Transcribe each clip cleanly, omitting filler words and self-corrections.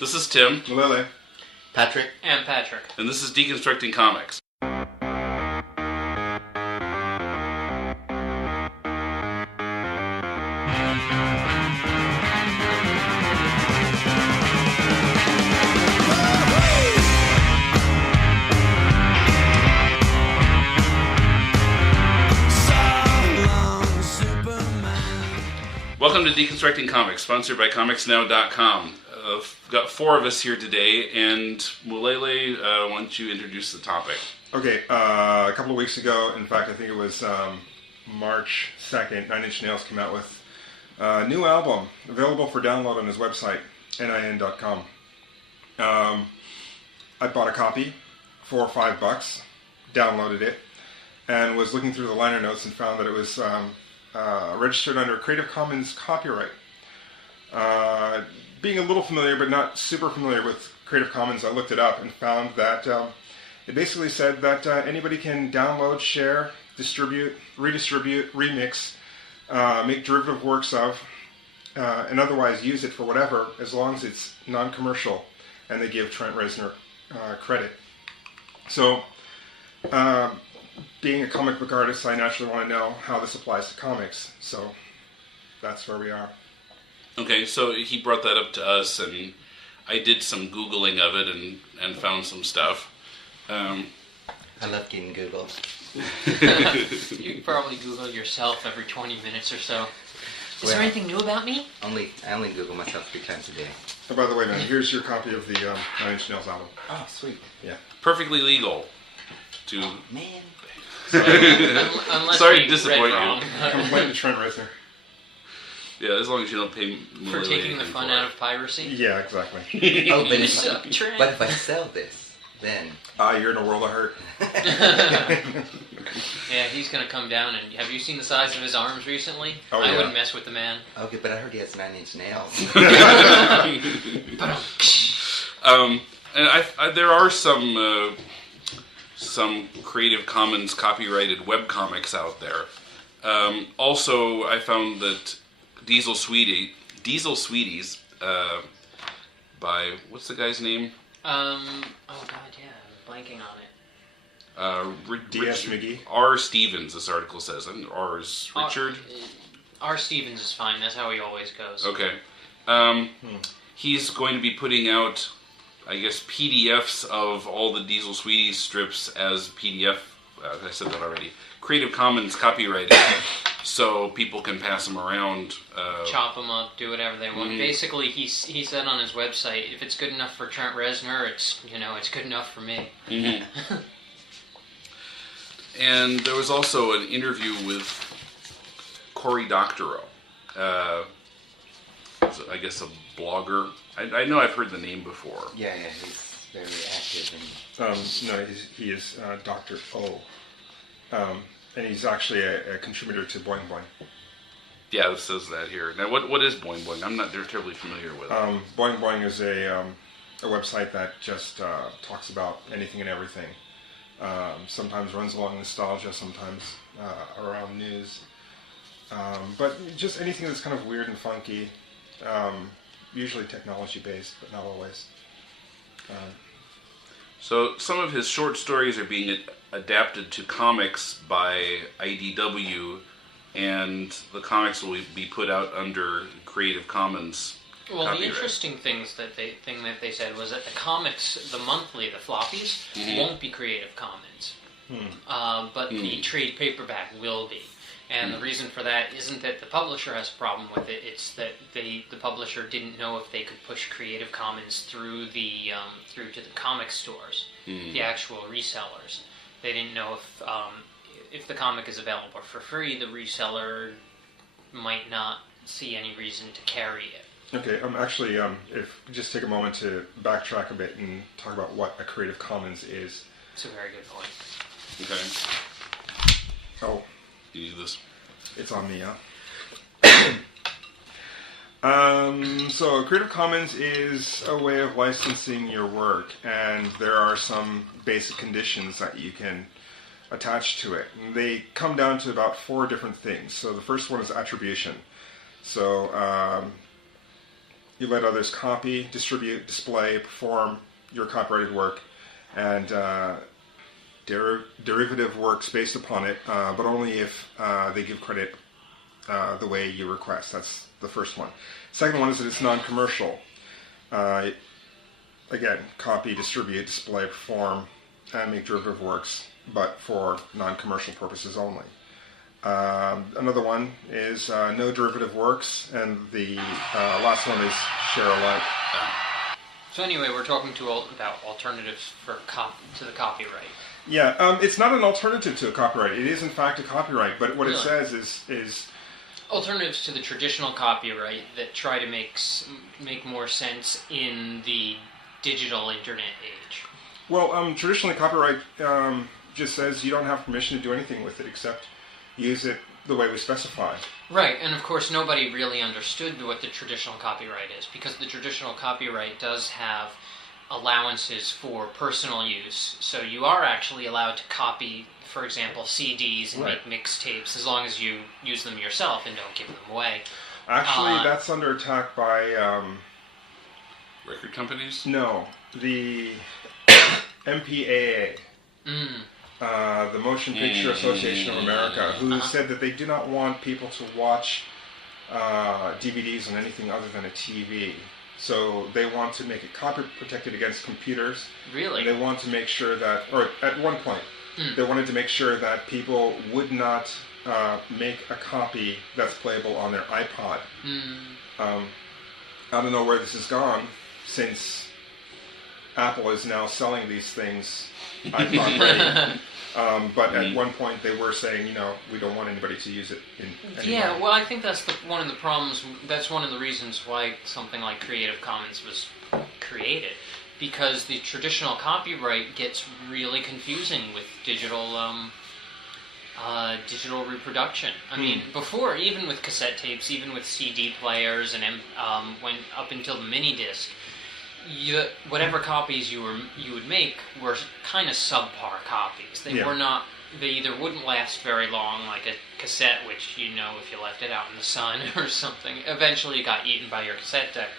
This is Tim. Lily. Patrick. And Patrick. And this is Deconstructing Comics. Welcome to Deconstructing Comics, sponsored by ComicsNow.com. Got four of us here today, and Mulele, why don't you introduce the topic? Okay, a couple of weeks ago, in fact, I think it was March 2nd, Nine Inch Nails came out with a new album, available for download on his website, nin.com. I bought a copy for $5, downloaded it, and was looking through the liner notes and found that it was registered under Creative Commons copyright. Being a little familiar, but not super familiar with Creative Commons, I looked it up and found that it basically said that anybody can download, share, distribute, redistribute, remix, make derivative works of, and otherwise use it for whatever, as long as it's non-commercial, and they give Trent Reznor credit. So, being a comic book artist, I naturally want to know how this applies to comics, so that's where we are. Okay, so he brought that up to us, and I did some Googling of it and found some stuff. I love getting Googled. You probably Google yourself every 20 minutes or so. Is there anything new about me? I only Google myself 3 times a day. Oh, by the way, man, here's your copy of the Nine Inch Nails album. Oh, sweet. Yeah. Perfectly legal. To Man. Unless Sorry we to disappoint read wrong. Complaint to Trent Reznor. Yeah, as long as you don't pay For taking the fun out of piracy? Yeah, exactly. Oh, but You if, suck, Trent. but if I sell this, then... You're in a world of hurt. Yeah, he's going to come down and... Have you seen the size of his arms recently? Oh, I yeah. wouldn't mess with the man. Okay, but I heard he has 9 Inch Nails. And there are some Creative Commons copyrighted webcomics out there. Also, I found that Diesel Sweeties, by, what's the guy's name? Oh god, yeah, I'm blanking on it. D.S. McGee. R. Stevens, this article says. I think R is Richard. R. Stevens is fine, that's how he always goes. Okay. He's going to be putting out, I guess, PDFs of all the Diesel Sweeties strips as PDF. I said that already. Creative Commons copyrighted, so people can pass them around. Chop them up, do whatever they want. Basically, he said on his website, if it's good enough for Trent Reznor, it's good enough for me. Mm-hmm. And there was also an interview with Cory Doctorow. I guess a blogger. I know I've heard the name before. Yeah, he's very active. No, he is Dr. O. And he's actually a contributor to Boing Boing. Yeah, it says that here. Now, what is Boing Boing? I'm not terribly familiar with it. Boing Boing is a website that just talks about anything and everything. Sometimes runs along nostalgia, sometimes around news. But just anything that's kind of weird and funky. Usually technology-based, but not always. So some of his short stories are being adapted to comics by IDW, and the comics will be put out under Creative Commons Well, copyright. the interesting thing that they said was that the comics, the monthly, the floppies, won't be Creative Commons, but the trade paperback will be. And the reason for that isn't that the publisher has a problem with it; it's that the publisher didn't know if they could push Creative Commons through to the comic stores, the actual resellers. They didn't know if the comic is available for free, the reseller might not see any reason to carry it. Okay, actually, if just take a moment to backtrack a bit and talk about what a Creative Commons is. It's a very good point. Okay. Oh. You need this. It's on me, So Creative Commons is a way of licensing your work, and there are some basic conditions that you can attach to it. And they come down to about 4 different things. So the first one is attribution. So you let others copy, distribute, display, perform your copyrighted work, and derivative works based upon it, but only if they give credit the way you request. That's the first one. Second one is that it's non-commercial. Again, copy, distribute, display, perform, and make derivative works, but for non-commercial purposes only. Another one is no derivative works, and the last one is share alike. So anyway, we're talking about alternatives to the copyright. Yeah, it's not an alternative to a copyright. It is in fact a copyright, but what Really? it says is Alternatives to the traditional copyright that try to make more sense in the digital internet age. well, traditionally copyright just says you don't have permission to do anything with it except use it the way we specify. Right, and of course nobody really understood what the traditional copyright is, because the traditional copyright does have allowances for personal use. So you are actually allowed to copy, for example, CDs and Right. make mixtapes as long as you use them yourself and don't give them away. Actually, that's under attack by Record companies? the MPAA. The Motion Picture Association of America, who said that they do not want people to watch DVDs on anything other than a TV. So they want to make it copyright protected against computers. Really? They want to make sure that, or at one point, they wanted to make sure that people would not make a copy that's playable on their iPod. I don't know where this has gone, since Apple is now selling these things iPod ready. But at one point they were saying, we don't want anybody to use it in any Yeah, way. well, I think that's one of the problems. That's one of the reasons why something like Creative Commons was created, because the traditional copyright gets really confusing with digital reproduction. I mean, before, even with cassette tapes, even with CD players, and went up until the mini disc, whatever copies you would make were kind of subpar copies. They were not. They either wouldn't last very long, like a cassette, which if you left it out in the sun or something, eventually it got eaten by your cassette deck.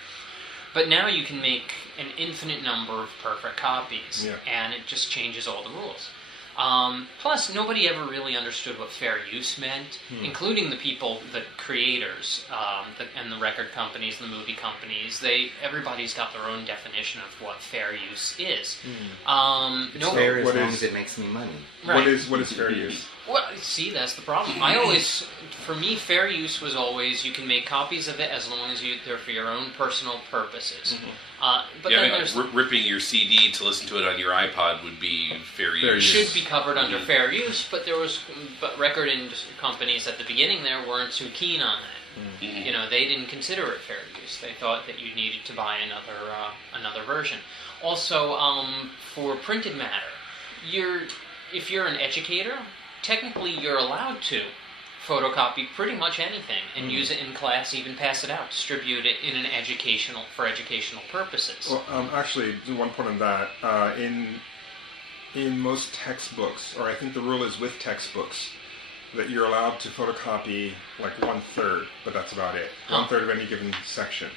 But now you can make an infinite number of perfect copies, and it just changes all the rules. Plus, nobody ever really understood what fair use meant, including the people, the creators, and the record companies, the movie companies. Everybody's got their own definition of what fair use is. It's fair as long as it makes me money. Right. What is fair use? Well, see, that's the problem. For me, fair use was always you can make copies of it as long as they're for your own personal purposes. But then there's ripping your CD to listen to it on your iPod would be fair use. should be covered under fair use, but record companies at the beginning there weren't too keen on that. They didn't consider it fair use. They thought that you needed to buy another version. Also, for printed matter, if you're an educator, technically you're allowed to photocopy pretty much anything and use it in class, even pass it out, distribute it for educational purposes. Well, actually, one point on that. In most textbooks, or I think the rule is with textbooks, that you're allowed to photocopy like 1/3, but that's about it. 1/3 of any given section.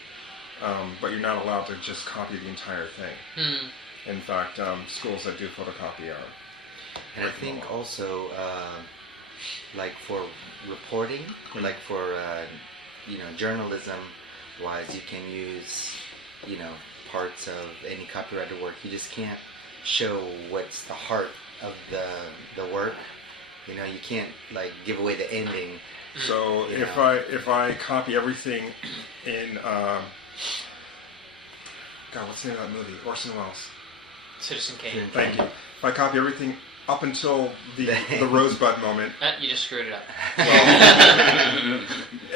But you're not allowed to just copy the entire thing. In fact, schools that do photocopy are. And I think also, like for reporting, or like for journalism-wise, you can use parts of any copyrighted work. You just can't show what's the heart of the work. You can't like give away the ending. So if I copy everything in what's the name of that movie? Orson Welles. Citizen Kane. Thank you. If I copy everything up until the Rosebud moment, You just screwed it up.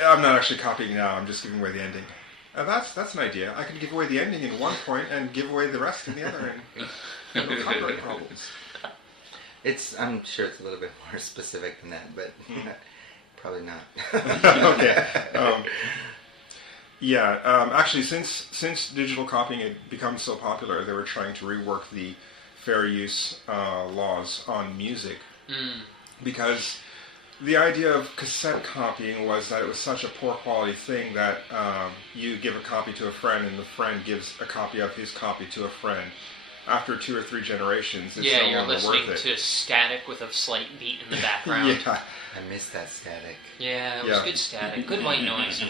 I'm not actually copying now. I'm just giving away the ending. That's an idea. I could give away the ending in one point and give away the rest in the other, and no copyright problems. I'm sure it's a little bit more specific than that, but probably not. Okay. Actually, since digital copying had become so popular, they were trying to rework the fair use laws on music, because the idea of cassette copying was that it was such a poor quality thing that you give a copy to a friend and the friend gives a copy of his copy to a friend. After 2 or 3 generations, it's Yeah, no you're longer listening worth it. to static with a slight beat in the background. Yeah. I miss that static. Yeah, it was Yeah. good static, good white noise.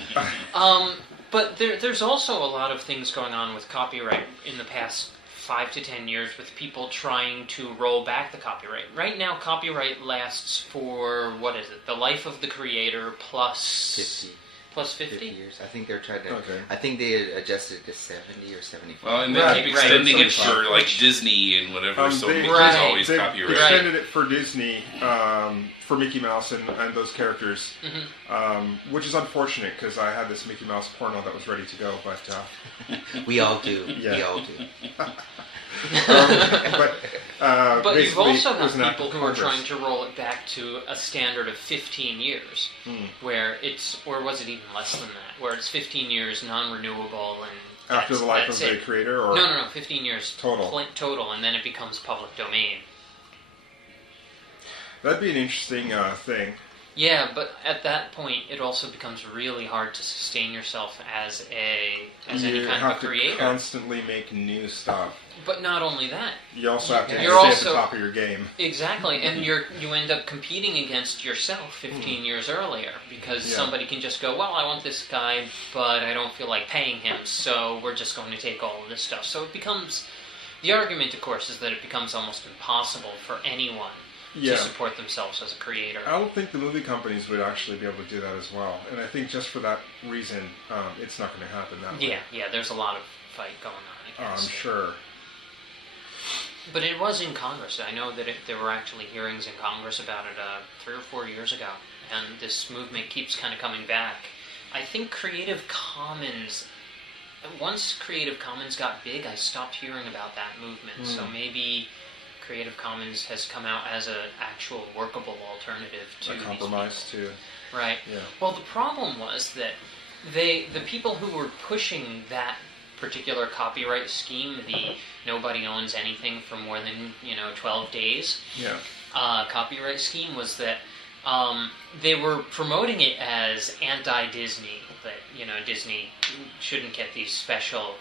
But there's also a lot of things going on with copyright in the past 5 to 10 years with people trying to roll back the copyright. Right now, copyright lasts for, what is it, the life of the creator plus 50. Plus 50? 50 years. I think they're trying to. Okay. I think they adjusted it to 70 or 75. Well, and they Right, keep right. extending it for 75. like Disney and whatever, so They- Mickey's Right. always They've copyright. extended it for Disney, for Mickey Mouse and those characters, which is unfortunate because I had this Mickey Mouse porno that was ready to go, but We all do. Yeah. We all do. But you've basically, also it was got an act people of who are Congress. trying to roll it back to a standard of 15 years, where it's, or was it even less than that, where it's 15 years non-renewable and After that's, the life that's of the it. creator, or No, 15 years Total. total, and then it becomes public domain. that'd be an interesting thing. Yeah, but at that point, it also becomes really hard to sustain yourself as any You kind have of a to creator. constantly make new stuff. But not only that, You also have to You're stay at also- the top of your game. exactly, and you end up competing against yourself 15 years earlier because Yeah. somebody can just go, well, I want this guy, but I don't feel like paying him, so we're just going to take all of this stuff. So it becomes, the argument, of course, is that it becomes almost impossible for anyone Yeah. to support themselves as a creator. I don't think the movie companies would actually be able to do that as well. And I think just for that reason, it's not going to happen that way. Yeah, there's a lot of fight going on, I I'm guess. sure. But it was in Congress. I know that there were actually hearings in Congress about it 3 or 4 years ago, and this movement keeps kind of coming back. I think Creative Commons, once Creative Commons got big, I stopped hearing about that movement. So maybe Creative Commons has come out as an actual workable alternative to A these compromise people. too. Right. Yeah. Well, the problem was that the people who were pushing that particular copyright scheme, the nobody owns anything for more than 12 days Yeah. copyright scheme, was that they were promoting it as anti-Disney, that Disney shouldn't get these special.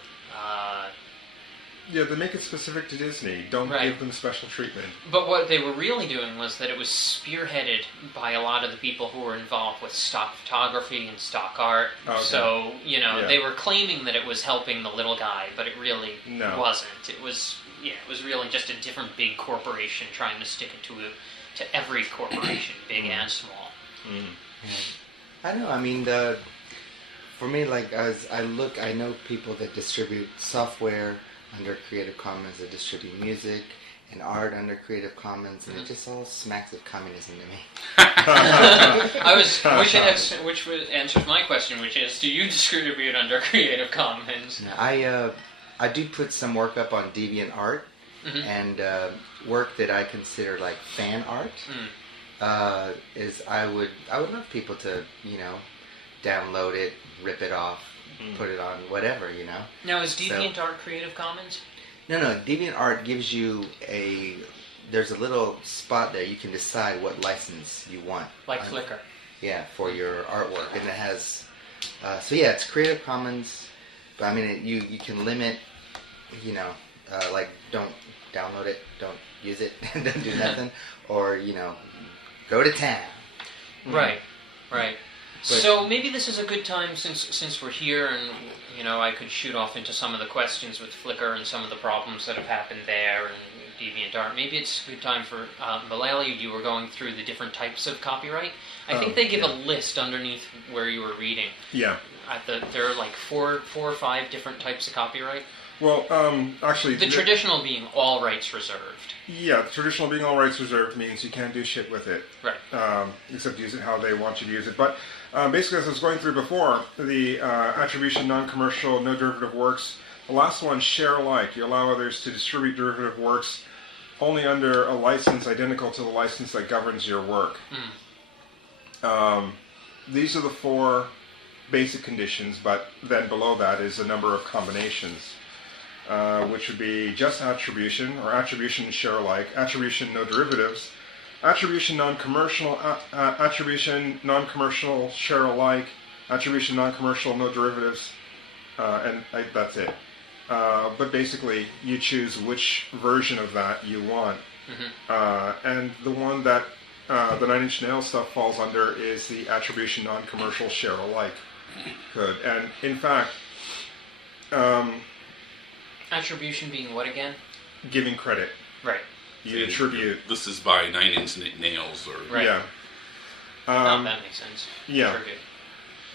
Yeah, they make it specific to Disney. Don't Right. give them special treatment. But what they were really doing was that it was spearheaded by a lot of the people who were involved with stock photography and stock art. Okay. So, Yeah. they were claiming that it was helping the little guy, but it really No. wasn't. It was really just a different big corporation trying to stick it to every corporation, big and small. I know. I mean, for me, like as I know people that distribute software under Creative Commons, that distribute music and art under Creative Commons, and it just all smacks of communism to me. Which answers my question, which is, do you distribute under Creative Commons? Now, I do put some work up on DeviantArt, and work that I consider like fan art. Is I would love people to download it, rip it off, put it on whatever. Now, is DeviantArt Creative Commons? No, DeviantArt gives you there's a little spot there you can decide what license you want. Like Flickr? Yeah, for your artwork, and it has. It's Creative Commons, but I mean you can limit. Like don't download it, don't use it, don't do nothing, or go to town. Right. So maybe this is a good time, since we're here, and I could shoot off into some of the questions with Flickr and some of the problems that have happened there and DeviantArt. Maybe it's a good time for Mullally. You were going through the different types of copyright. I think they give a list underneath where you were reading. Yeah. There are like four or five different types of copyright. Well, actually, The traditional being all rights reserved. Yeah, the traditional being all rights reserved means you can't do shit with it. Right. Except use it how they want you to use it. But basically, as I was going through before, the attribution, non-commercial, no derivative works. The last one, share alike. You allow others to distribute derivative works only under a license identical to the license that governs your work. These are the 4 basic conditions, but then below that is a number of combinations. Which would be just attribution, or attribution share alike, attribution no derivatives, attribution, non-commercial, attribution, non-commercial, share alike, attribution, non-commercial, no derivatives, that's it. But basically, you choose which version of that you want. And the one that the 9 Inch Nails stuff falls under is the attribution, non-commercial, share alike code. And in fact, attribution being what again? giving credit. Right. You attribute. This is by 9 Inch Nails, or Right. Yeah. That makes sense. Yeah. Attribute.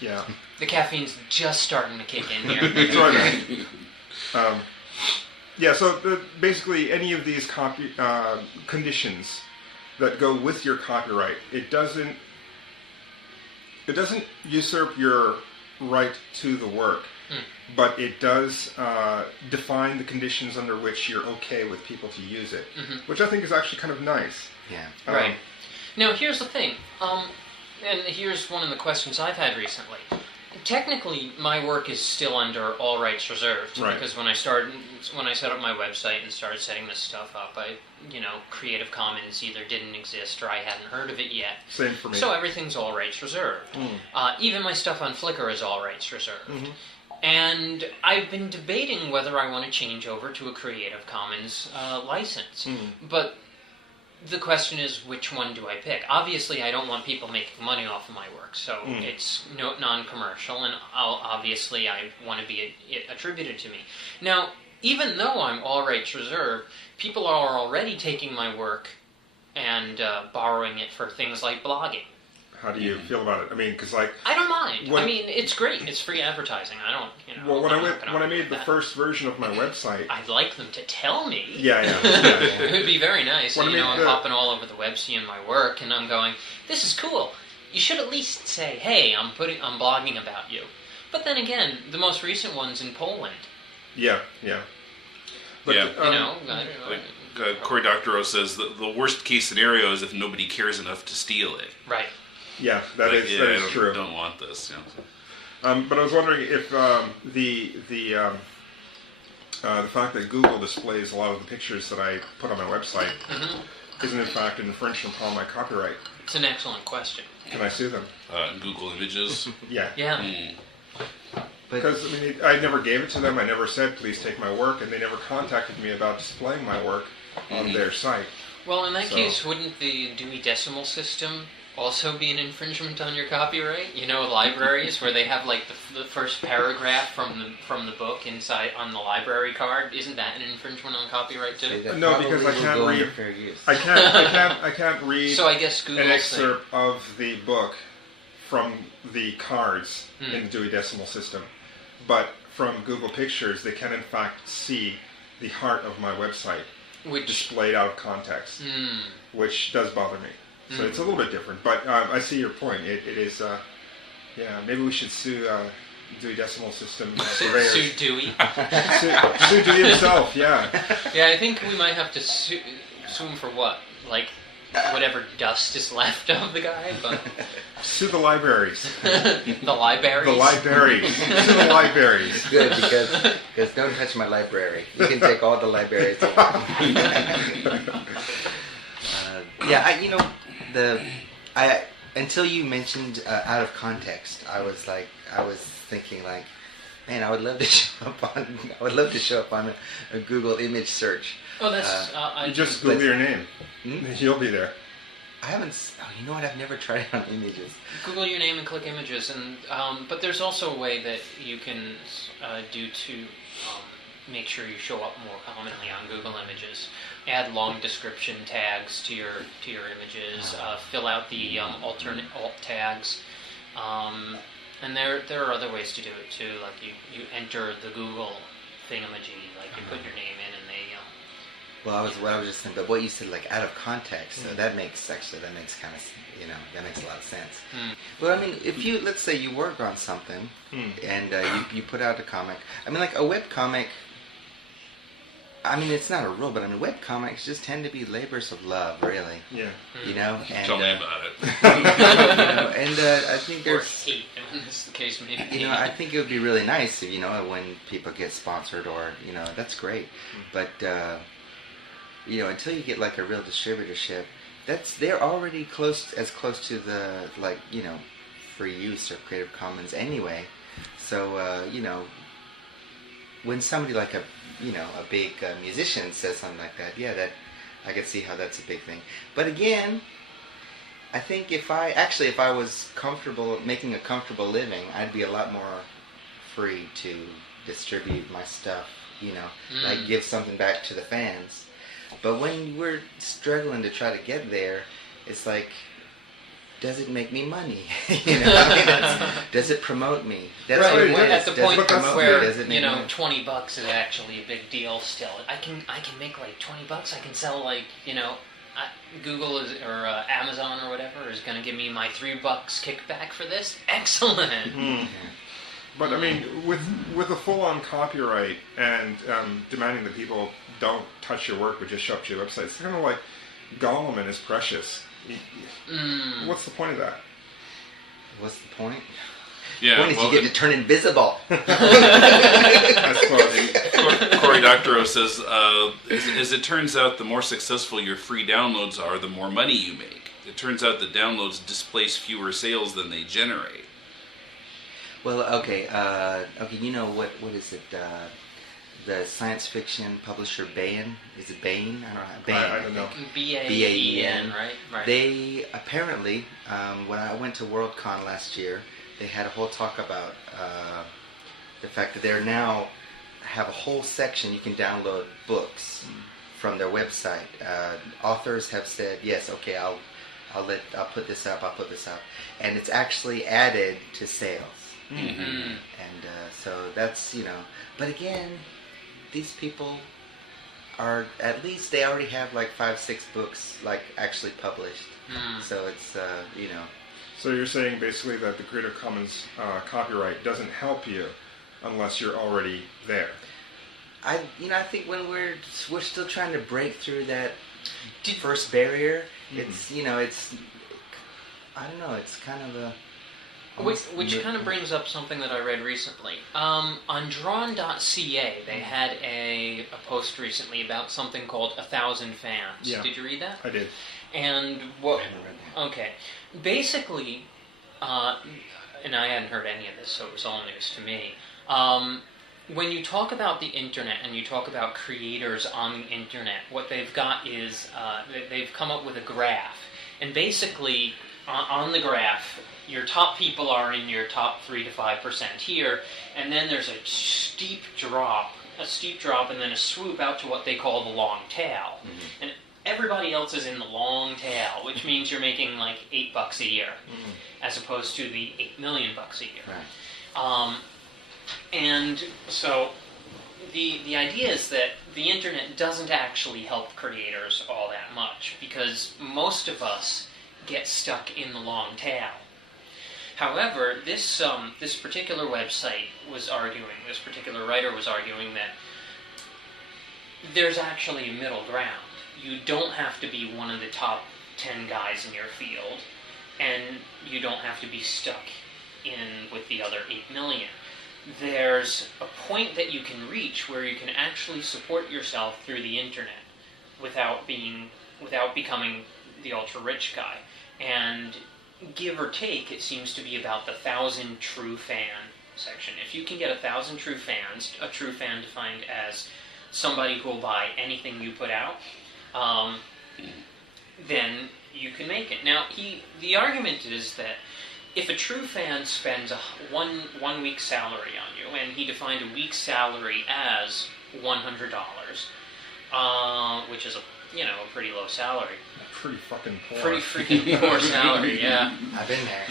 Yeah. The caffeine's just starting to kick in here. That's right. Yeah, so basically any of these conditions that go with your copyright, it doesn't usurp your right to the work, but it does define the conditions under which you're okay with people to use it, which I think is actually kind of nice. Yeah. Right. Now, here's the thing, and here's one of the questions I've had recently. Technically, my work is still under all rights reserved, Right. because when I set up my website and started setting this stuff up, Creative Commons either didn't exist or I hadn't heard of it yet. Same for me. So everything's all rights reserved. Even my stuff on Flickr is all rights reserved. And I've been debating whether I want to change over to a Creative Commons license. But the question is, which one do I pick? Obviously, I don't want people making money off of my work, so it's non-commercial, and obviously I want to be it attributed to me. Now, even though I'm all rights reserved, people are already taking my work and borrowing it for things like blogging. How do you feel about it? I mean, because like... I don't mind. I mean, it's great. It's free advertising. I don't, Well, when I made the first version of my website... I'd like them to tell me. Yeah. It would be very nice. When I'm popping all over the web seeing my work, and I'm going, this is cool. You should at least say, hey, I'm blogging about you. But then again, the most recent one's in Poland. Yeah. But, Cory Doctorow says that the worst case scenario is if nobody cares enough to steal it. Right. Yeah, that is true. I don't want this. But I was wondering if the fact that Google displays a lot of the pictures that I put on my website isn't in fact an infringement upon my copyright. It's an excellent question. Can I sue them? Google Images. Yeah. Because I never gave it to them. I never said, please take my work, and they never contacted me about displaying my work on their site. Well, in that case, wouldn't the Dewey Decimal System also be an infringement on your copyright? Libraries where they have like the first paragraph from the book inside on the library card. Isn't that an infringement on copyright too? No, because I can't read. I can't read. So I guess Google's an excerpt of the book from the cards in the Dewey Decimal System, but from Google Pictures, they can in fact see the heart of my website displayed out of context, which does bother me. So it's a little bit different, but I see your point. It is, maybe we should sue Dewey Decimal System surveyors. Sue Dewey? Sue Dewey himself, yeah. Yeah, I think we might have to sue him for what? Like, whatever dust is left of the guy? But sue the libraries. The libraries? The libraries. Sue the libraries. Good, because don't touch my library. You can take all the libraries. Until you mentioned out of context, I was thinking like, man, I would love to show up on a Google image search. Oh, that's you just Google your name. You'll be there. I haven't. Oh, you know what? I've never tried it on images. Google your name and click images, and but there's also a way that you can do to make sure you show up more commonly on Google Images. Add long description tags to your images. Fill out the alternate alt tags, and there are other ways to do it too. Like you enter the Google thingamajig, like you put your name in, and they. Well, I was just thinking, but what you said, like out of context, so that makes kind of, that makes a lot of sense. Well, I mean, if let's say you work on something, and you put out a comic. I mean, like a web comic. I mean, it's not a rule, but I mean, web comics just tend to be labors of love, really. Yeah. And, tell me about it. I think there's. Or hate, in this case, maybe. I think it would be really nice, when people get sponsored, or that's great. But until you get like a real distributorship, they're already as close to the free use or Creative Commons anyway. So when somebody like a big musician says something like that, yeah, that I can see how that's a big thing. But again, I think if I was comfortable making a comfortable living, I'd be a lot more free to distribute my stuff, like give something back to the fans. But when we're struggling to try to get there, it's like, does it make me money? Does it promote me? That's right. what it At is. the point where does it make money? $20 is actually a big deal. Still, I can make like $20. I can sell Google or Amazon or whatever is going to give me my $3 kickback for this. Excellent. Mm-hmm. But I mean, with a full-on copyright and demanding that people don't touch your work but just show up to your website, it's kind of like Gollum and his Precious. What's the point of that? What's the point? Yeah, the point is you get to turn invisible. Cory Doctorow says, as it turns out, the more successful your free downloads are, the more money you make. It turns out that downloads displace fewer sales than they generate. Well, okay, what is it? The science fiction publisher Baen, is it Baen? I don't know. Baen, I don't know. B-A-E-N, right? They apparently, when I went to Worldcon last year, they had a whole talk about the fact that they're now have a whole section you can download books from their website. Authors have said, yes, okay, I'll put this up, and it's actually added to sales. Mm-hmm. And so that's, but again, these people are, at least they already have like 5-6 books like actually published. So it's, So you're saying basically that the Creative Commons copyright doesn't help you unless you're already there. I think when we're still trying to break through that first barrier, it's, it's, I don't know, it's kind of a... Which kind of brings up something that I read recently. On Drawn.ca, they had a post recently about something called 1,000 Fans. Yeah. Did you read that? I did. And what? Okay, basically, and I hadn't heard any of this, so it was all news to me. When you talk about the internet and you talk about creators on the internet, what they've got is they've come up with a graph, and basically on the graph, your top people are in your top 3 to 5% here, and then there's a steep drop, and then a swoop out to what they call the long tail. Mm-hmm. And everybody else is in the long tail, which means you're making like $8 a year, as opposed to the $8 million a year. Right. And so the idea is that the internet doesn't actually help creators all that much, because most of us get stuck in the long tail. However, this particular website was arguing, this particular writer was arguing that there's actually a middle ground. You don't have to be one of the top 10 guys in your field, and you don't have to be stuck in with the other 8 million. There's a point that you can reach where you can actually support yourself through the internet without becoming the ultra-rich guy. And give or take, it seems to be about the 1,000 true fan section. If you can get 1,000 true fans, a true fan defined as somebody who will buy anything you put out, then you can make it. Now, the argument is that if a true fan spends one week's salary on you, and he defined a week's salary as $100, which is a pretty low salary. Pretty fucking poor. Pretty freaking poor salary, yeah. I've been there.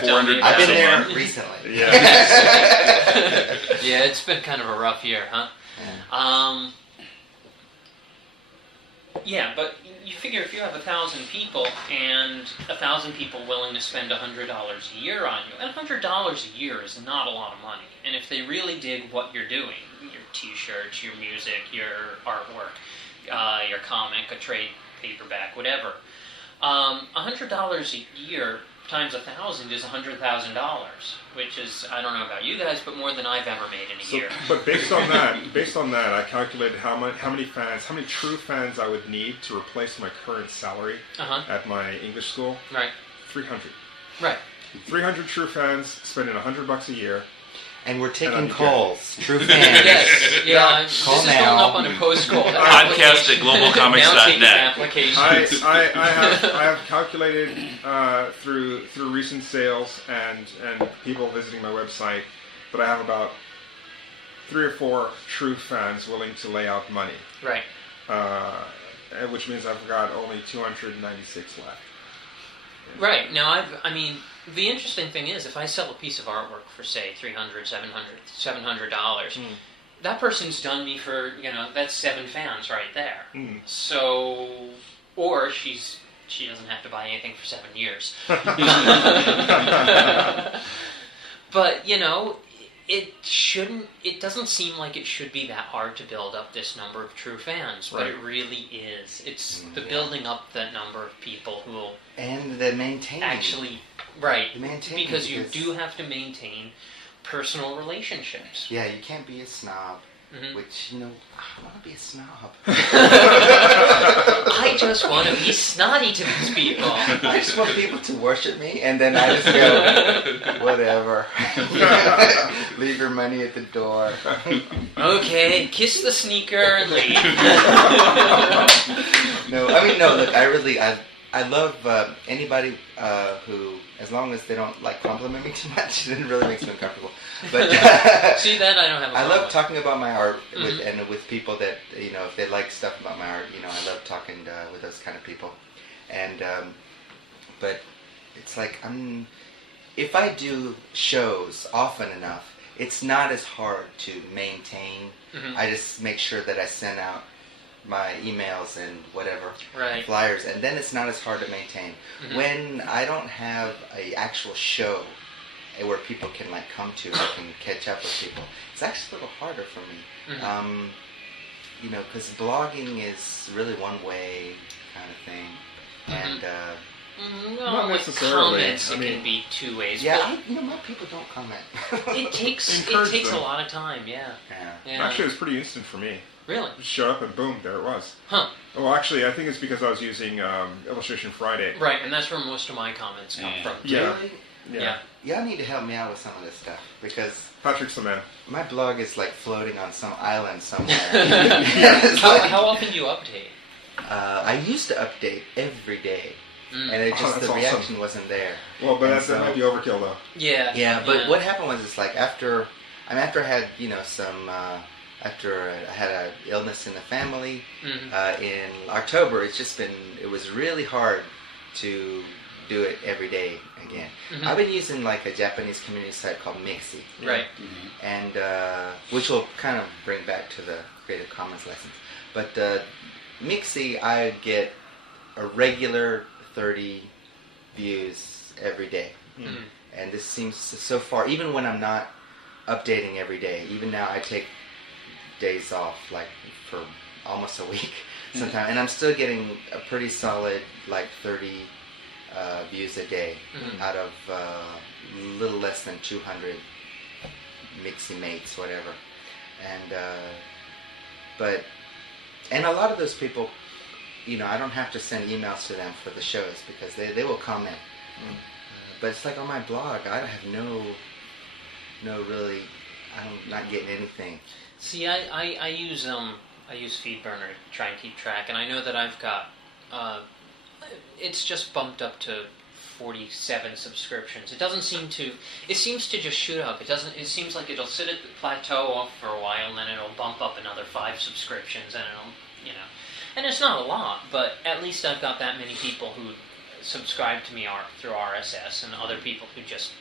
400. I've been there recently. Yeah. Yeah, it's been kind of a rough year, huh? Yeah, but you figure if you have 1,000 people and 1,000 people willing to spend $100 a year on you, and $100 a year is not a lot of money. And if they really dig what you're doing, your T-shirts, your music, your artwork, your comic, a trade paperback, whatever, $100 a year times 1,000 is $100,000, which is, I don't know about you guys, but more than I've ever made in a year. But based on that, I calculated how many true fans I would need to replace my current salary at my English school. Right. 300. Right. 300 true fans spending $100 a year. And we're taking calls. True fans. Yes. Yeah. Call this is now. going up on a post-call. Podcast at globalcomics.net. Applications. I have calculated through recent sales and people visiting my website that I have about 3 or 4 true fans willing to lay out money. Right. Which means I've got only 296 left. Right. Now, the interesting thing is, if I sell a piece of artwork for, say, $300, $700, that person's done me for, that's 7 fans right there. So, or she doesn't have to buy anything for 7 years. But, it doesn't seem like it should be that hard to build up this number of true fans, but it really is. It's the building up that number of people who will... And the maintaining. Actually, right. Maintaining. Because you do have to maintain personal relationships. Yeah, you can't be a snob. Which, I want to be a snob. I just want to be snotty to these people. I just want people to worship me, and then I just go, whatever. Leave your money at the door. Okay, kiss the sneaker and leave. No, look, I love anybody who, as long as they don't compliment me too much, it really makes me uncomfortable. But see, that I don't have a problem. I love talking about my art with people that, if they like stuff about my art, I love talking with those kind of people. And but it's like if I do shows often enough, it's not as hard to maintain. I just make sure that I send out my emails and whatever flyers, and then it's not as hard to maintain. When I don't have a actual show where people can come to, I can catch up with people, it's actually a little harder for me. Because blogging is really one way kind of thing, and not with necessarily. comments, it can be 2 ways. Yeah, my people don't comment. It takes a lot of time. Yeah. Actually, it was pretty instant for me. Really? Just showed up and boom, there it was. Huh. Well, actually, I think it's because I was using Illustration Friday. Right, and that's where most of my comments come from. Yeah. Really? Yeah. Y'all need to help me out with some of this stuff, because Patrick's the man. my blog is floating on some island somewhere. How often do you update? I used to update every day, and it just the reaction wasn't there. Well, but that might be overkill, though. Yeah. Yeah, but what happened was, it's after I had some after I had an illness in the family in October. It was really hard to do it every day again. I've been using a Japanese community site called Mixi, right? And which will kind of bring back to the Creative Commons license. But Mixi, I get a regular 30 views every day, and this seems so far. Even when I'm not updating every day, even now I take days off for almost a week sometimes, and I'm still getting a pretty solid 30 views a day out of a little less than 200 Mixi mates, whatever. And and a lot of those people, I don't have to send emails to them for the shows, because they will comment. But it's on my blog, I have I'm not getting anything. See, I use FeedBurner to try and keep track, and I know that I've got it's just bumped up to 47 subscriptions. It seems to just shoot up. It seems like it'll sit at the plateau for a while, and then it'll bump up another 5 subscriptions, and and it's not a lot, but at least I've got that many people who subscribe to me through RSS, and other people who just,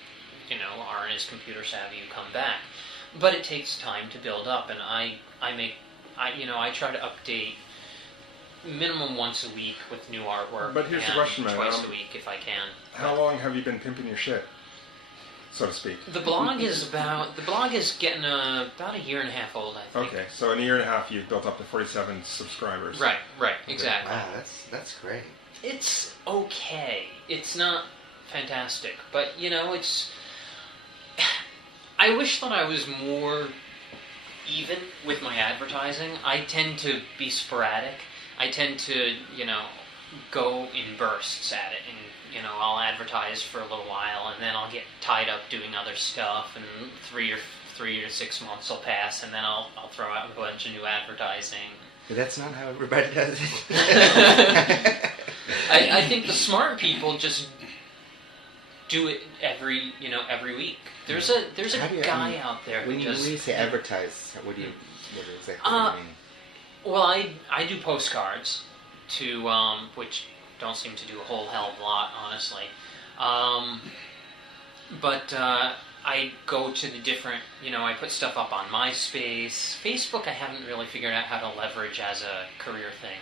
aren't as computer savvy who come back. But it takes time to build up, and I try to update minimum once a week with new artwork. But here's the question, man. Twice a week if I can. How long have you been pimping your shit, so to speak? The blog is getting about a year and a half old, I think. Okay, so in a year and a half you've built up to 47 subscribers. Right, exactly. Wow, that's great. It's okay. It's not fantastic. But, it's... I wish that I was more even with my advertising. I tend to be sporadic. I tend to, go in bursts at it, and I'll advertise for a little while, and then I'll get tied up doing other stuff, and 3 to 6 months will pass, and then I'll throw out a bunch of new advertising. But that's not how everybody does it. I think the smart people just do it every week. There's a guy out there who when you say advertise, what exactly do you mean? Well, I do postcards to which don't seem to do a whole hell of a lot, honestly. But I go to the different, I put stuff up on MySpace. Facebook I haven't really figured out how to leverage as a career thing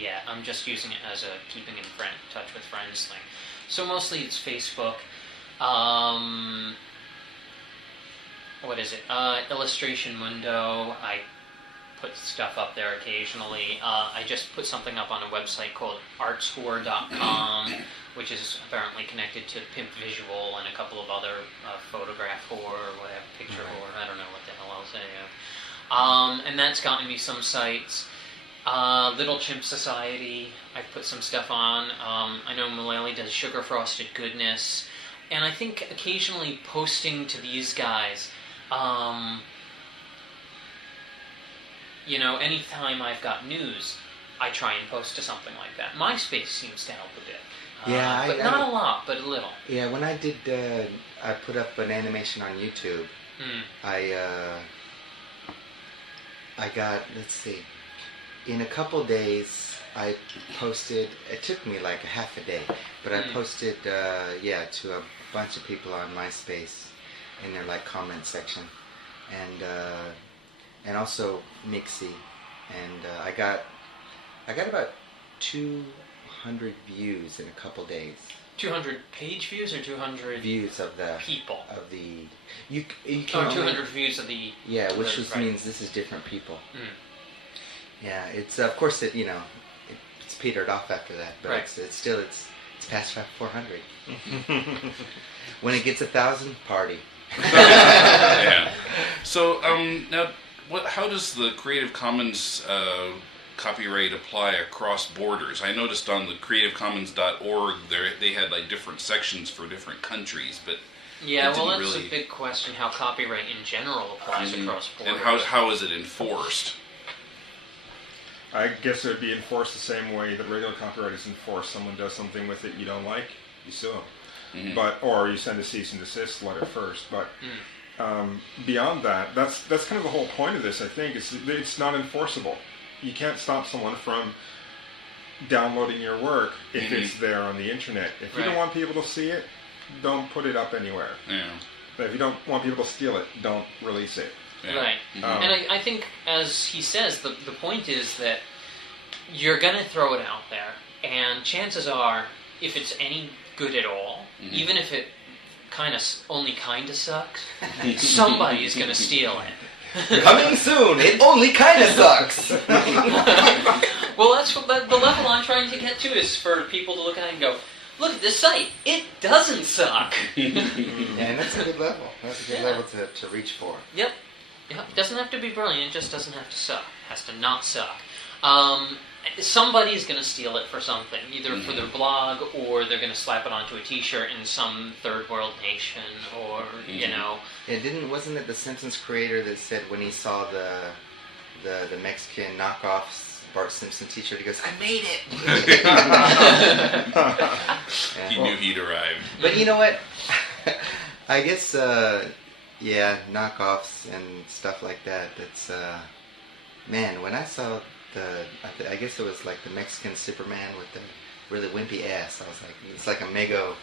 yet. I'm just using it as a keeping in touch with friends thing. So mostly it's Facebook. What is it? Illustration Mundo. I put stuff up there occasionally. I just put something up on a website called artscore.com, which is apparently connected to Pimp Visual and a couple of other photograph whore or whatever, picture whore, I don't know what the hell I'll say. And that's gotten me some sites. Little Chimp Society, I put some stuff on. I know Mullally does Sugar Frosted Goodness. And I think occasionally posting to these guys, anytime I've got news, I try and post to something like that. MySpace seems to help a bit. But not a lot, but a little. Yeah, when I did, I put up an animation on YouTube. I got, let's see, in a couple days, I posted, it took me like a half a day, but I posted, to a bunch of people on MySpace in their like comment section, and also Mixie, and I got about 200 views in a couple days. 200 page views or 200 views of the people of the you can 200 views of the which just means this is different people. Yeah, it's of course it's petered off after that, but it's still past 400. When it gets 1,000, party. Yeah. So now, how does the Creative Commons copyright apply across borders? I noticed on the creativecommons.org they had like different sections for different countries, but that's a big question how copyright in general applies across borders. And how is it enforced? I guess it would be enforced the same way that regular copyright is enforced. Someone does something with it you don't like, you sue them. Or you send a cease and desist letter first. But beyond that, that's kind of the whole point of this, I think. It's not enforceable. You can't stop someone from downloading your work if it's there on the internet. If you don't want people to see it, don't put it up anywhere. Yeah. But if you don't want people to steal it, don't release it. Yeah. Right. And I think, as he says, the point is that you're going to throw it out there, and chances are, if it's any good at all, even if it only kind of sucks, somebody's going to steal it. Coming soon, it only kind of sucks. Well, that's the level I'm trying to get to, is for people to look at it and go, look at this site, it doesn't suck. And that's a good level. That's a good level to reach for. Yep. It doesn't have to be brilliant, it just doesn't have to suck. It has to not suck. Somebody's going to steal it for something, either for their blog, or they're going to slap it onto a t-shirt in some third world nation, or, Wasn't it the sentence creator that said when he saw the Mexican knockoffs Bart Simpson t-shirt, he goes, I made it! He knew he'd arrived. But you know what? I guess, knockoffs and stuff like that, that's, man, when I saw I guess it was like the Mexican Superman with the really wimpy ass, I was like, it's like a Mego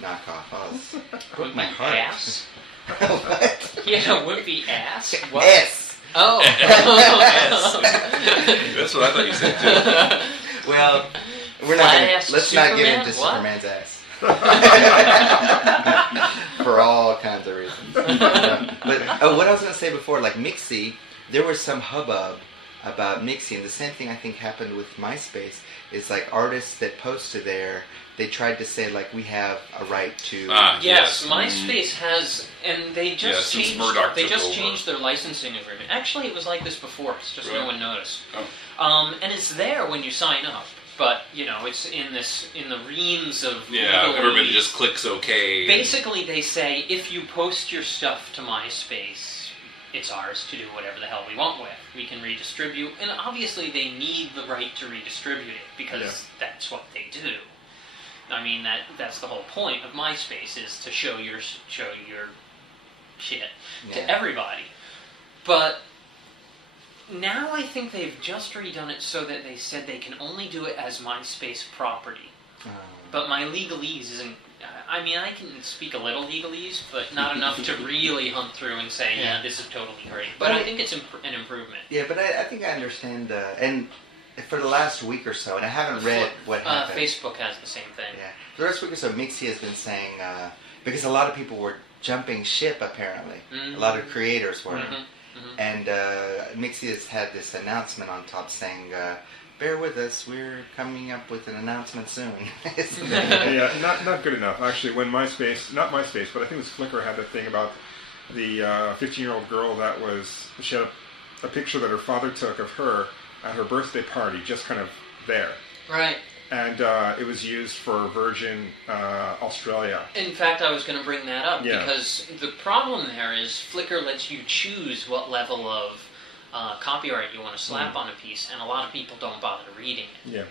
knockoff. Broke my heart. Ass? What? He had a wimpy ass? What? S. Oh. That's what I thought you said too. Well, let's not get into Superman's ass. For all kinds of reasons. But what I was going to say before, like Mixie, there was some hubbub about mixing. The same thing I think happened with MySpace. It's like artists that posted there, they tried to say like we have a right to. Yes, MySpace has, and they just since changed. Murdoch They took just over. changed their licensing agreement. Actually, it was like this before. It's just no Really? one noticed. Oh. And it's there when you sign up, but it's in the reams of. Yeah, legally- everybody just clicks OK. Basically, they say if you post your stuff to MySpace, it's ours to do whatever the hell we want with. We can redistribute, and obviously they need the right to redistribute it because that's what they do. I mean that's the whole point of MySpace is to show your shit to everybody. But now I think they've just redone it so that they said they can only do it as MySpace property. But my legalese isn't. I mean, I can speak a little legalese, but not enough to really hunt through and say, yeah, this is totally great. But I think it's an improvement. Yeah, but I think I understand. And for the last week or so, and I haven't read what happened. Facebook has the same thing. Yeah, for the last week or so, Mixie has been saying because a lot of people were jumping ship. Apparently, a lot of creators were, and Mixie has had this announcement on top saying. Bear with us, we're coming up with an announcement soon. Yeah, not good enough. Actually, when not MySpace, but I think it was Flickr had that thing about the 15-year-old girl that she had a picture that her father took of her at her birthday party, just kind of there. Right. And it was used for Virgin Australia. In fact, I was going to bring that up because the problem there is Flickr lets you choose what level of copyright you want to slap on a piece, and a lot of people don't bother reading it. Yeah.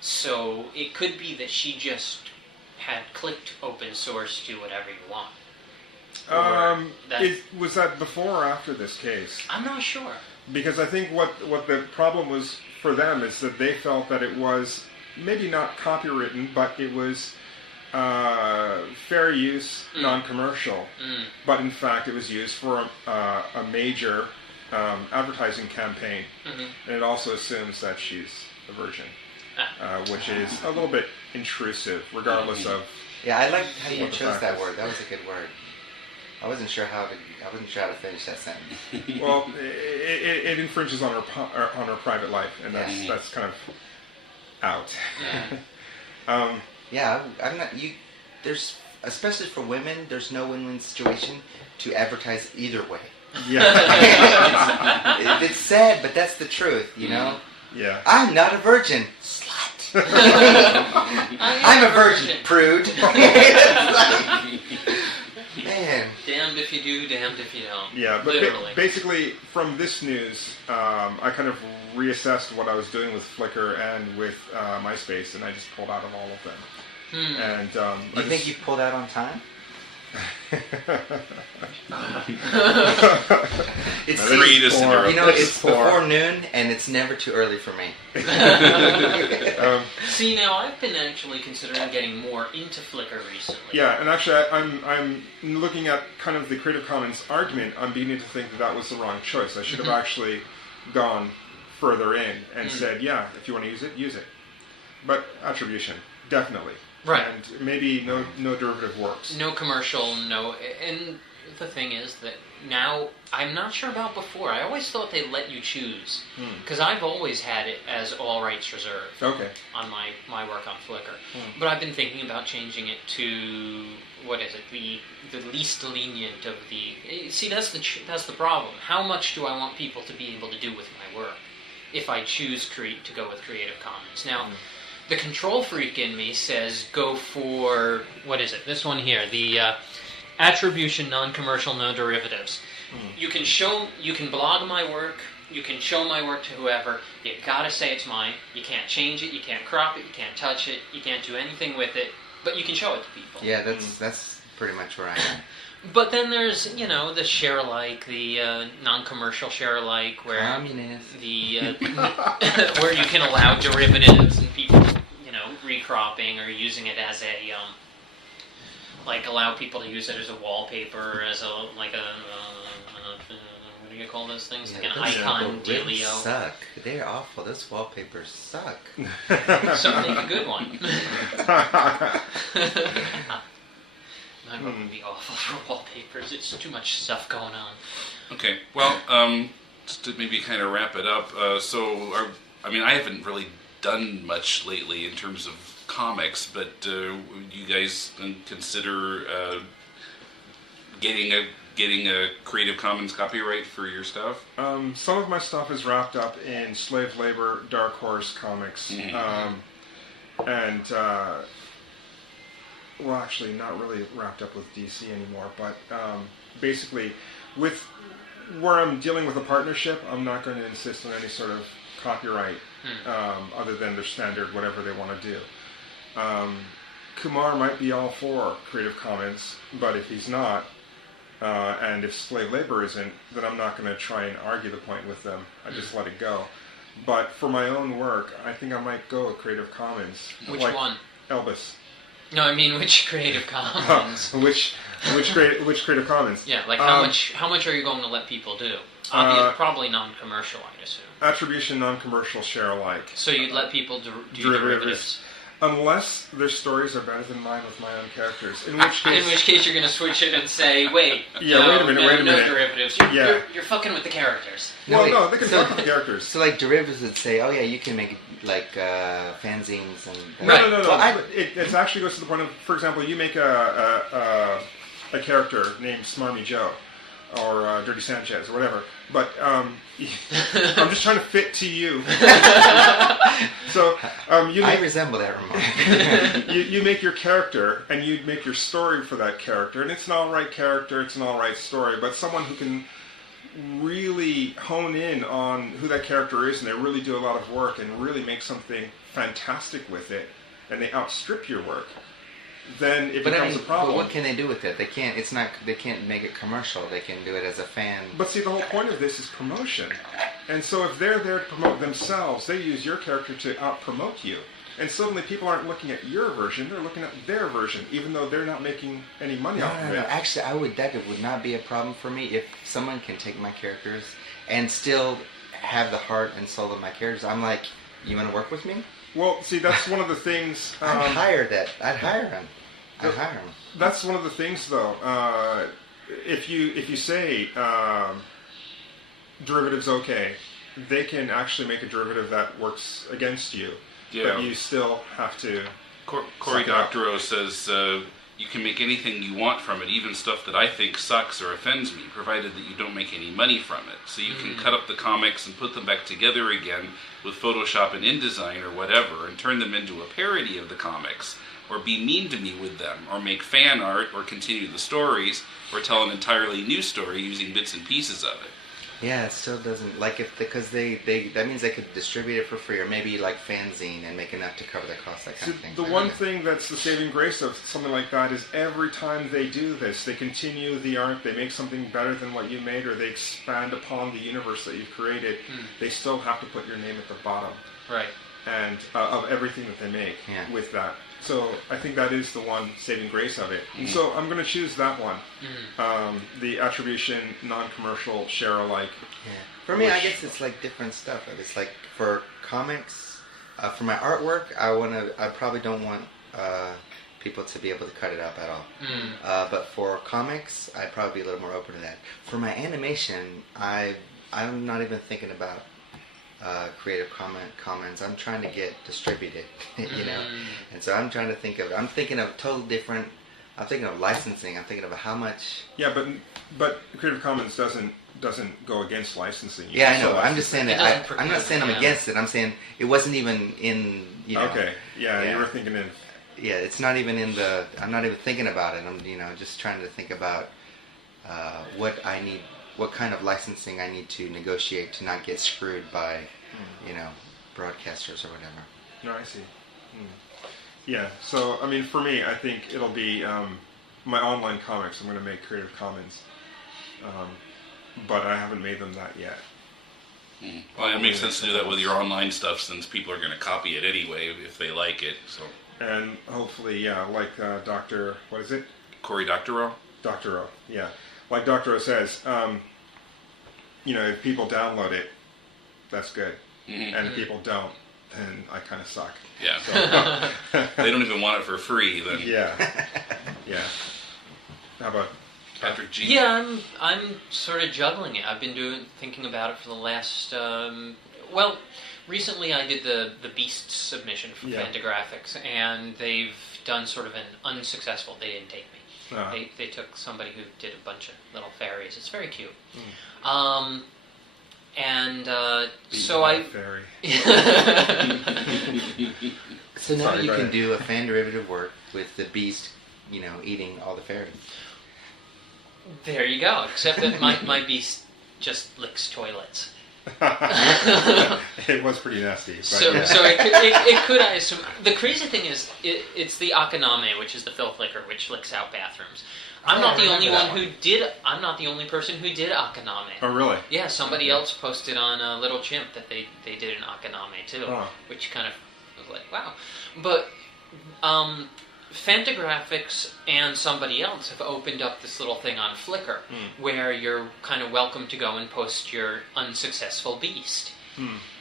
So it could be that she just had clicked open source, do whatever you want. Was that before or after this case? I'm not sure. Because I think what the problem was for them is that they felt that it was maybe not copywritten, but it was fair use, non-commercial. But in fact, it was used for a major advertising campaign, and it also assumes that she's a virgin, which is a little bit intrusive, regardless of. Yeah, I liked how you what the chose fact that is. word. That was a good word. I wasn't sure how to finish that sentence. Well, it infringes on her private life, and that's kind of out. Yeah, I'm not. There's especially for women. There's no win-win situation to advertise either way. Yeah. It's sad, but that's the truth, you know? Yeah. I'm not a virgin. Slut. I'm a virgin, prude. Man. Damned if you do, damned if you don't. Yeah, but literally. basically, from this news, I kind of reassessed what I was doing with Flickr and with MySpace, and I just pulled out of all of them. And You think you pulled out on time? It's Read us into you know, it's before noon, and it's never too early for me. See, now I've been actually considering getting more into Flickr recently. Yeah, and actually, I'm looking at kind of the Creative Commons argument. I'm beginning to think that was the wrong choice. I should have actually gone further in and said, yeah, if you want to use it. But attribution, definitely. Right. And maybe no derivative works. No commercial, no... And the thing is that now, I'm not sure about before. I always thought they let you choose. Because I've always had it as all rights reserved. Okay. On my work on Flickr. But I've been thinking about changing it to... What is it? The least lenient of the... See, that's the problem. How much do I want people to be able to do with my work if I choose to go with Creative Commons? Now... The control freak in me says go for, what is it? This one here, the attribution, non-commercial, no derivatives. You can blog my work, you can show my work to whoever, you gotta say it's mine, you can't change it, you can't crop it, you can't touch it, you can't do anything with it, but you can show it to people. Yeah, that's pretty much where I am. But then there's, the share-alike, the non-commercial share-alike, where Communist. where you can allow derivatives and people, recropping or using it as a, allow people to use it as a wallpaper, as what do you call those things? Like an icon really dealio. Suck. They're awful. Those wallpapers suck. So make a good one. Mine would be awful for wallpapers. It's too much stuff going on. Okay, well, just to maybe kind of wrap it up. I haven't really done much lately in terms of comics, but would you guys consider getting a Creative Commons copyright for your stuff? Some of my stuff is wrapped up in slave labor, Dark Horse comics, well, actually, not really wrapped up with DC anymore. But basically, with where I'm dealing with a partnership, I'm not going to insist on any sort of copyright other than their standard whatever they want to do. Kumar might be all for Creative Commons, but if he's not, and if slave labor isn't, then I'm not going to try and argue the point with them. I just let it go. But for my own work, I think I might go with Creative Commons. Which one? Elvis. No, I mean which Creative Commons? which Creative Commons? Yeah, like how much are you going to let people do? Probably non-commercial, I'd assume. Attribution, non-commercial, share alike. So you'd let people do derivatives. Unless their stories are better than mine with my own characters. In which case you're going to switch it and say, wait, wait a minute. No derivatives. You're fucking with the characters. No, they can fuck with the characters. So like derivatives would say, oh yeah, you can make like fanzines and... No. Well, it actually goes to the point of, for example, you make a character named Smarmy Joe or Dirty Sanchez or whatever, but I'm just trying to fit to you. So I resemble that remark. you make your character and you make your story for that character, and it's an alright character, it's an alright story, but someone who can really hone in on who that character is and they really do a lot of work and really make something fantastic with it, and they outstrip your work, then it becomes a problem. But what can they do with it? They can't. They can't make it commercial. They can do it as a fan. But see, the whole point of this is promotion. And so if they're there to promote themselves, they use your character to out-promote you. And suddenly people aren't looking at your version, they're looking at their version, even though they're not making any money off of it. No. Actually, that would not be a problem for me if someone can take my characters and still have the heart and soul of my characters. I'm like, you want to work with me? Well, see, that's one of the things... I'd hire him. That's one of the things, though. If you say derivative's okay, they can actually make a derivative that works against you. Yeah. But you still have to... Cory Doctorow says you can make anything you want from it, even stuff that I think sucks or offends me, provided that you don't make any money from it. So you can cut up the comics and put them back together again with Photoshop and InDesign or whatever, and turn them into a parody of the comics, or be mean to me with them, or make fan art, or continue the stories, or tell an entirely new story using bits and pieces of it. Yeah, it still doesn't because that means they could distribute it for free, or maybe like fanzine and make enough to cover the cost, that kind of thing. The one thing that's the saving grace of something like that is every time they do this, they continue the art, they make something better than what you made, or they expand upon the universe that you've created. They still have to put your name at the bottom, right? And of everything that they make with that. So I think that is the one saving grace of it. And so I'm going to choose that one. The attribution, non-commercial, share alike. Yeah. For me, I guess it's like different stuff. It's like for comics, for my artwork, I probably don't want people to be able to cut it up at all. But for comics, I'd probably be a little more open to that. For my animation, I'm not even thinking about Creative Commons. I'm trying to get distributed, you know, and so I'm trying to think of. I'm thinking of total different. I'm thinking of licensing. I'm thinking of how much. Yeah, but Creative Commons doesn't go against licensing. I know. I'm just saying that. I'm not saying I'm against it. I'm saying it wasn't even in. You know, okay. Yeah, you were thinking in. Yeah, it's not even in the. I'm not even thinking about it. I'm just trying to think about what I need. What kind of licensing I need to negotiate to not get screwed by, broadcasters or whatever. No, I see. Yeah, so, I mean, for me, I think it'll be my online comics. I'm going to make Creative Commons. But I haven't made them that yet. Well, it makes sense to do that with your online stuff, since people are going to copy it anyway if they like it. So. And hopefully, like Dr. What is it? Cory Doctorow? Doctorow, yeah. Like Doctorow says, if people download it, that's good. And if people don't, then I kind of suck. Yeah. So, they don't even want it for free, then. Yeah. Yeah. How about Patrick G? Yeah, I'm sort of juggling it. I've been thinking about it for the last. Recently I did the Beast submission for Fantagraphics, and they've done sort of an unsuccessful. They didn't take me. They took somebody who did a bunch of little fairies. It's very cute. So I. Fairy. So now Sorry, you go can ahead. do a fan derivative work with the beast, eating all the fairies. There you go. Except that my beast just licks toilets. It was pretty nasty. But So it could, I assume. The crazy thing is, it's the Akaname, which is the filth licker, which licks out bathrooms. I'm not the only one who did. I'm not the only person who did Akaname. Oh, really? Yeah, somebody else posted on Little Chimp that they did an Akaname too, which kind of was like, wow. But Fantagraphics and somebody else have opened up this little thing on Flickr where you're kind of welcome to go and post your unsuccessful beast.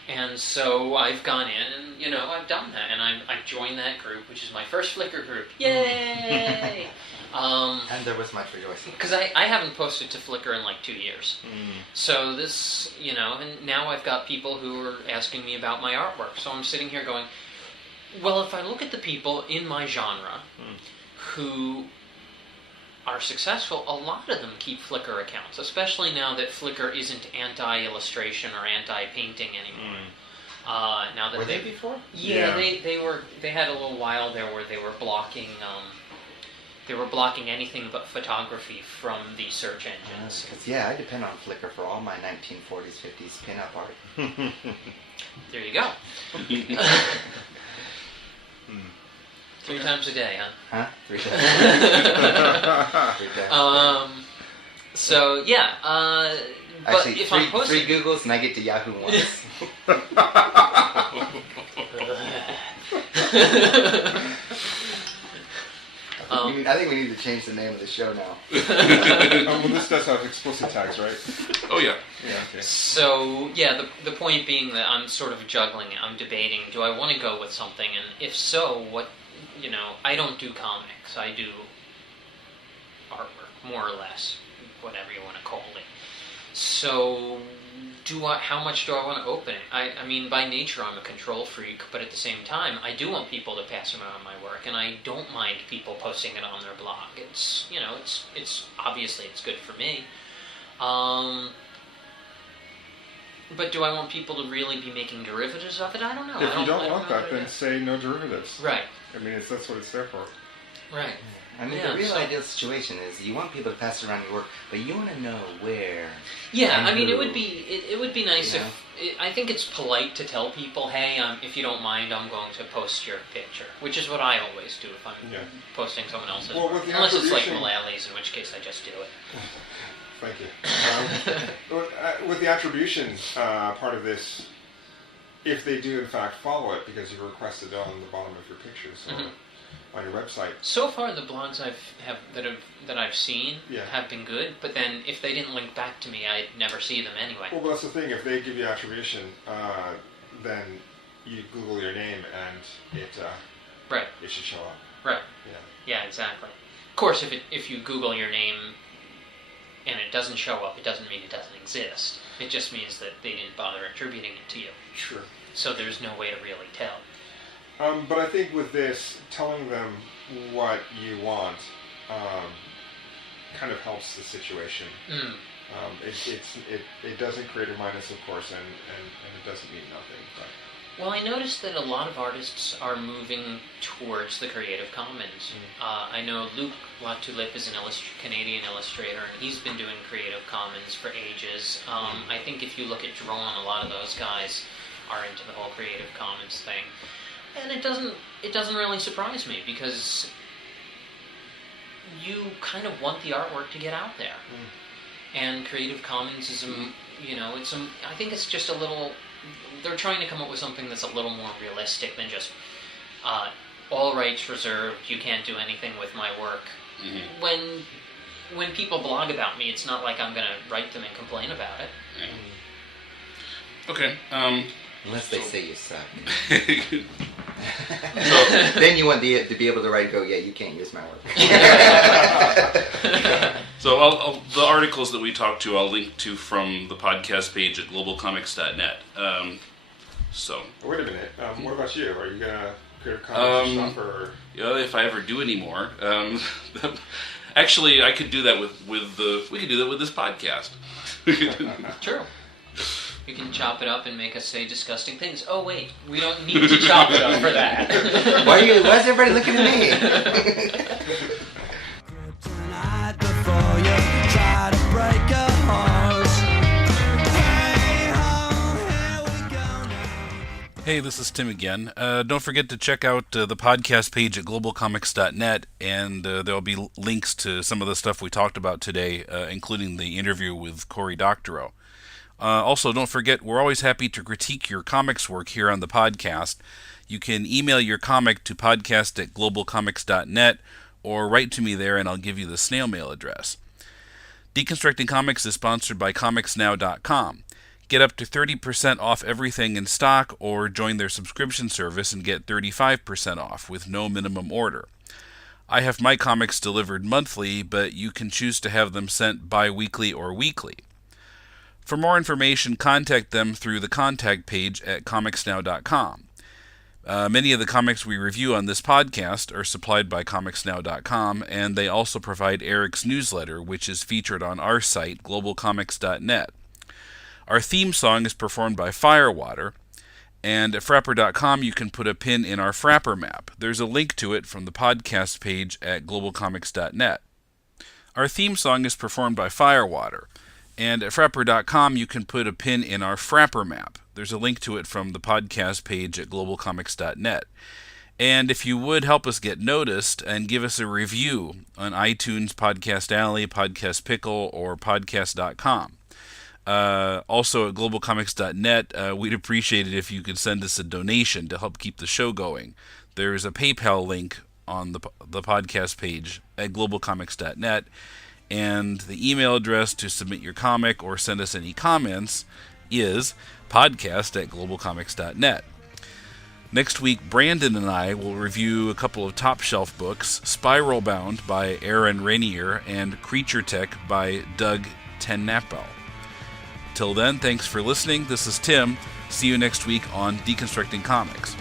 And so I've gone in and, I've done that. And I've joined that group, which is my first Flickr group. Yay! And there was much rejoicing. Because I haven't posted to Flickr in like 2 years. So this, and now I've got people who are asking me about my artwork. So I'm sitting here going, well, if I look at the people in my genre who are successful, a lot of them keep Flickr accounts, especially now that Flickr isn't anti-illustration or anti-painting anymore. Now that Were they before? Yeah, they had a little while there where they were blocking anything but photography from the search engines. I depend on Flickr for all my 1940s, 50s pinup art. There you go. 3 times a day, huh? Huh? 3 times. 3 times. So yeah, but Actually, if I'm posting, 3 Googles and I get to Yahoo once. I think we need to change the name of the show now. Well, this does have explicit tags, right? Oh, yeah. Yeah, okay. So yeah, the point being that I'm sort of juggling it. I'm debating, do I want to go with something, and if so, what? I don't do comics. I do artwork, more or less, whatever you want to call it. So, how much do I want to open it? I mean, by nature, I'm a control freak, but at the same time, I do want people to pass around my work, and I don't mind people posting it on their blog. It's obviously it's good for me. But do I want people to really be making derivatives of it? I don't know. If you don't I want know that, then say no derivatives. Right. I mean, that's what it's there for. Right. I mean, the real ideal situation is you want people to pass around your work, but you want to know where. Yeah, I mean, who. it would be nice if I think it's polite to tell people, hey, if you don't mind, I'm going to post your picture, which is what I always do if I'm posting someone else's work. With the Unless it's like attribution- Mullally's, in which case I just do it. Thank you. With the attribution part of this, if they do in fact follow it, because you requested it on the bottom of your pictures on your website. So far, the blogs that I've seen Yeah. have been good, but then if they didn't link back to me, I'd never see them anyway. Well, that's the thing. If they give you attribution, then you Google your name and it should show up. Right. Yeah. Yeah, exactly. Of course, if you Google your name and it doesn't show up, it doesn't mean it doesn't exist. It just means that they didn't bother attributing it to you. Sure. So there's no way to really tell. But I think with this, telling them what you want kind of helps the situation. It doesn't create a minus, of course, and it doesn't mean nothing. But. Well, I noticed that a lot of artists are moving towards the Creative Commons. I know Luc Latulip is an Canadian illustrator, and he's been doing Creative Commons for ages. I think if you look at Drawn, a lot of those guys are into the whole Creative Commons thing. And it doesn't really surprise me, because you kind of want the artwork to get out there. And Creative Commons is I think it's just a little, they're trying to come up with something that's a little more realistic than just all rights reserved, you can't do anything with my work. When people blog about me, it's not like I'm going to write them and complain about it. Okay. Unless they say you suck. Then you want to be able to write and go, yeah, you can't use my work. So the articles that we talked to, I'll link to from the podcast page at globalcomics.net. Wait a minute. What about you? Are you gonna create comics stuff, or? Yeah, if I ever do any more. Actually, I could do that we could do that with this podcast. True. You can chop it up and make us say disgusting things. Oh wait, we don't need to chop it up for that. Why is everybody looking at me? Before you try to break a horse. Hey, this is Tim again. Don't forget to check out the podcast page at globalcomics.net, and there'll be links to some of the stuff we talked about today, including the interview with Cory Doctorow. Also, don't forget, we're always happy to critique your comics work here on the podcast. You can email your comic to podcast@globalcomics.net, or write to me there and I'll give you the snail mail address. Deconstructing Comics is sponsored by ComicsNow.com. Get up to 30% off everything in stock, or join their subscription service and get 35% off with no minimum order. I have my comics delivered monthly, but you can choose to have them sent bi-weekly or weekly. For more information, contact them through the contact page at ComicsNow.com. Many of the comics we review on this podcast are supplied by ComicsNow.com, and they also provide Eric's newsletter, which is featured on our site, globalcomics.net. Our theme song is performed by Firewater, and at Frapper.com you can put a pin in our Frapper map. There's a link to it from the podcast page at globalcomics.net. Our theme song is performed by Firewater, and at Frapper.com you can put a pin in our Frapper map. There's a link to it from the podcast page at globalcomics.net. And if you would help us get noticed and give us a review on iTunes, Podcast Alley, Podcast Pickle, or podcast.com. Also at globalcomics.net, we'd appreciate it if you could send us a donation to help keep the show going. There's a PayPal link on the podcast page at globalcomics.net, and the email address to submit your comic or send us any comments is podcast@globalcomics.net. Next week, Brandon and I will review a couple of top shelf books, Spiral Bound by Aaron Rainier and Creature Tech by Doug Tennappel. Till then, thanks for listening. This is Tim. See you next week on Deconstructing Comics.